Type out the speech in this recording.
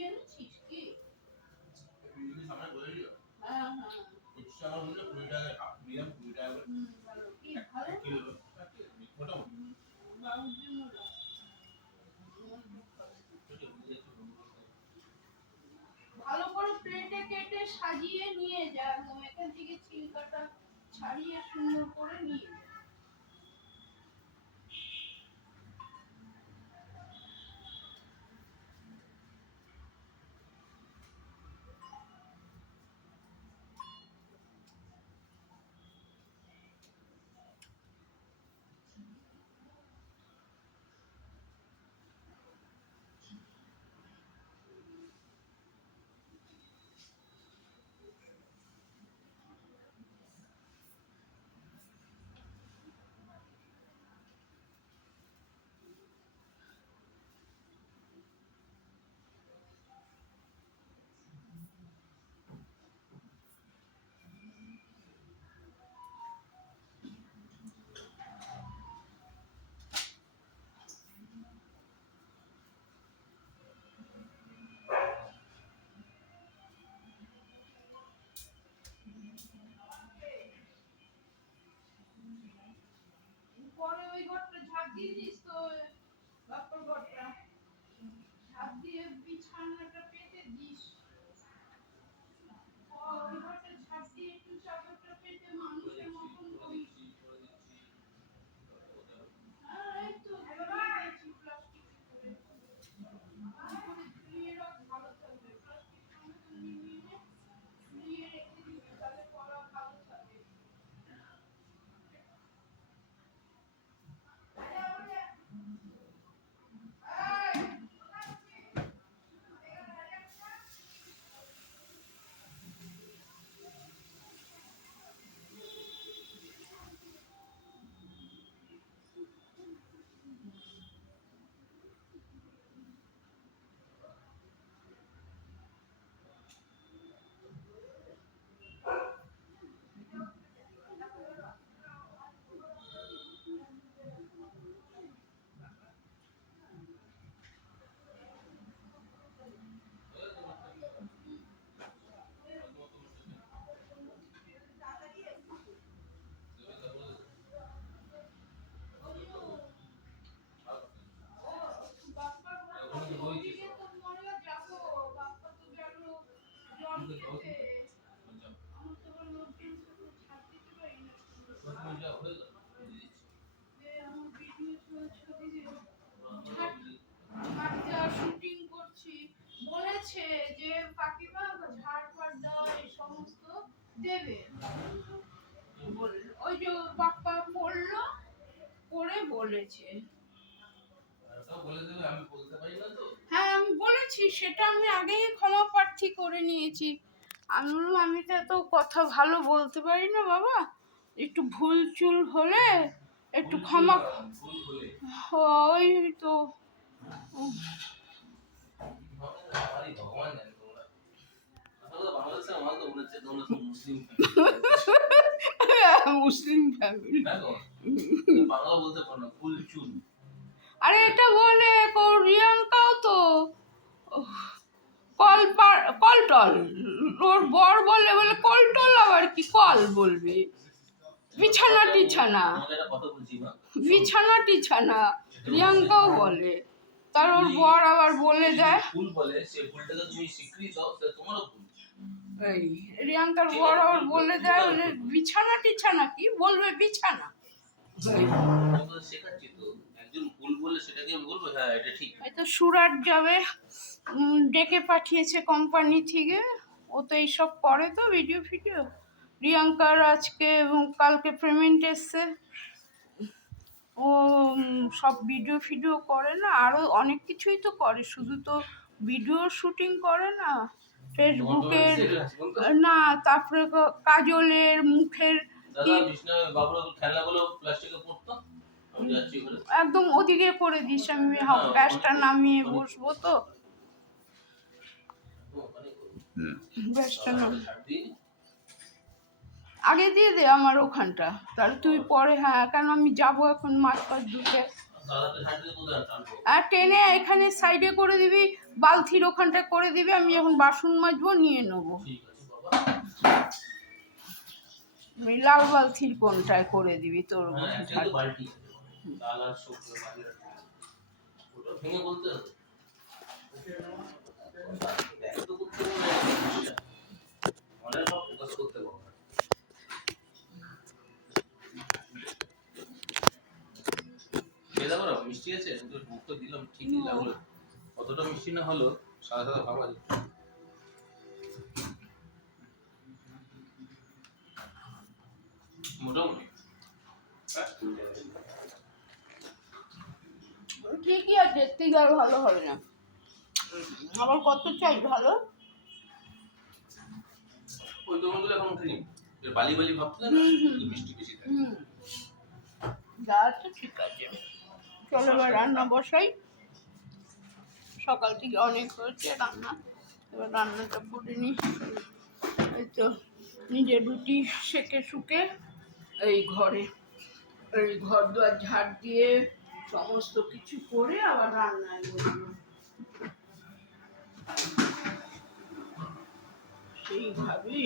জেনেছিস কি? ভালো করে প্লেটে কেটে সাজিয়ে নিয়ে যা, এবং এখান থেকে ছিলকাটা ছাড়িয়ে সুন্দর করে নিয়ে যা। পরে ওই ঘরটা ঝাঁপ দিয়ে দিস, তো বাপর ঘরটা ঝাঁপ দিয়ে বিছানাটা পেতে দিস। ওই ঘরটা ঝাঁপ দিয়ে একটু চাদরটা পেতে মানুষের মতন করিস। এই তো প্লাস্টিক করে ধুয়ে রাখ, ভালো থাকবে। প্লাস্টিক সঙ্গে নিয়ে ধুয়ে রেখে দিবি, তাহলে পড়া ভালো থাকবে। শুটিং করছি বলেছে যে কাকিমা ঝাড় ফাড় দেওয়া এই সমস্ত দেবে। ওই যে বাপ্পা পড়লো করে বলেছে। হ্যাঁ আমি বলেছি, সেটা আমি আগেই ক্ষমা প্রার্থী করে নিয়েছি। আমি বললাম আমি তো এত কথা ভালো বলতে পারি না বাবা, একটু ভুল চুল হলে একটু ক্ষমা। ওই তো মুসলিম ফ্যামিলি। আরে এটা বলে রিয়াঙ্কাও তো কলটল, ওর বর বলে কলটল, আবার কি কল বলবে? বিছানা টিছানা, বিছানা টিছানা রিয়াঙ্কাও বলে, তার ওর বর আবার বলে দেয়। এই রিয়াঙ্কার বর আবার বলে দেয় বিছানা টিছানা কি বলবে, বিছানা। তো সুরাট যাবে, ডেকে পাঠিয়েছে কোম্পানি থেকে। ও তো এইসব করে তো ভিডিও ফিডিও। রিয়াঙ্কার আজকে এবং কালকে পেমেন্ট এসছে। ও সব ভিডিও ফিডিও করে না, আরো অনেক কিছুই তো করে, শুধু তো ভিডিও শুটিং করে না, ফেসবুকের না, তারপরে কাজলের মুখের একদম ওদিকে করে দিস, আমি গ্যাসটা নামিয়ে বসবো তো। গ্যাসটা আগে দিয়ে দে আমার ওখানটা, তাহলে তুই পরে। হ্যাঁ কেন আমি যাবো এখন মাছ ফাছ ধুতে। আর টেনে এখানে সাইডে করে দিবি, বালতির ওখানটা করে দিবি, আমি যখন বাসন মাজবো নিয়ে নেবো। লাল বালতির কোনটায় করে দিবি তোর? মিষ্টি আছে, মুখ তো দিলাম ঠিকই লাগলো, অতটা মিষ্টি না হলো সাদা সাদা খাওয়া যায়। মোটামুটি ঠিকই আছে, এর থেকে আর ভালো হবে না। আবার কত চাই ভালো? ওই দোকানগুলো এখন উঠেনি, বালি বালি ভাবতে না, মিষ্টি বেশি থাকে। যা আছে ঠিক আছে, চলো এবার রান্না বসাই। সকাল থেকে অনেক হয়েছে রান্না, এবার রান্নাটা করে নিই। এই তো নিজের রুটি সেকে শুকে এই ঘরে, এই ঘর দুয়ার ঝাড় দিয়ে সমস্ত কিছু করে আবার রান্নায় বসবো। সেইভাবে